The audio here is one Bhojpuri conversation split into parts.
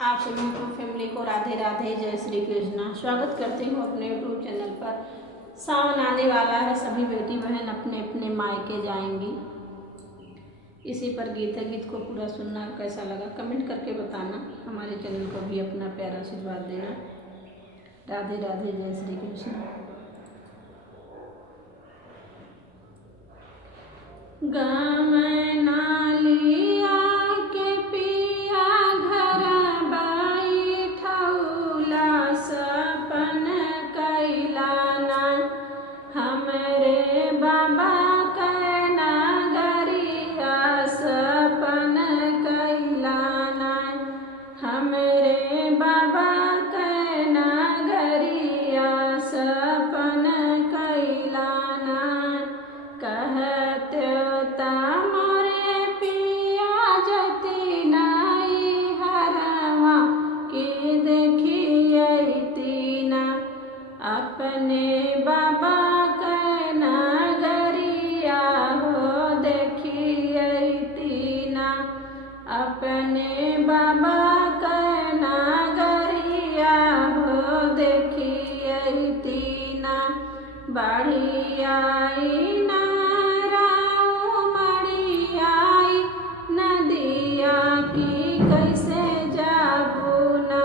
आप सभी यूट्यूब फैमिली को राधे राधे, जय श्री कृष्णा। स्वागत करती हूँ अपने यूट्यूब चैनल पर। सावन आने वाला है, सभी बेटी बहन अपने अपने मायके जाएंगी। इसी पर गीत है, गीत को पूरा सुनना, कैसा लगा कमेंट करके बताना। हमारे चैनल को भी अपना प्यारा आशीर्वाद देना। राधे राधे, जय श्री कृष्ण। गाँव नालिया के पिया घर बैठौला सपन कैलाना, हमरे बाबा के नगरिया सपन कैलाना, हमरे बाबा के नगरिया सपन कैलाना। कहते मोरे पिया जति नाई हरवा के देखिए तीना, अपने बाबा के नगरिया हो देखिए तीना, अपने बाबा के नगरिया हो देखिए तीना। बढ़ियाई नदिया की कैसे जाबू ना,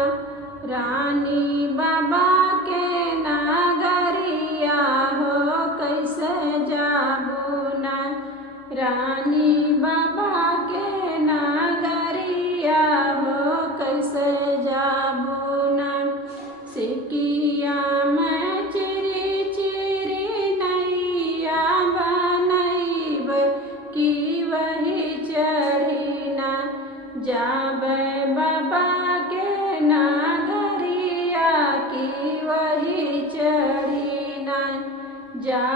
रानी बाबा के नगरिया हो कैसे जाबू ना, रानी बाबा के नगरिया हो कैसे जाबू ना। सिकिया में चिरी चिरी नैया बनैब की वही चढ़ीना, जाबे बाबा के नगरिया की वही चढ़ीना, जा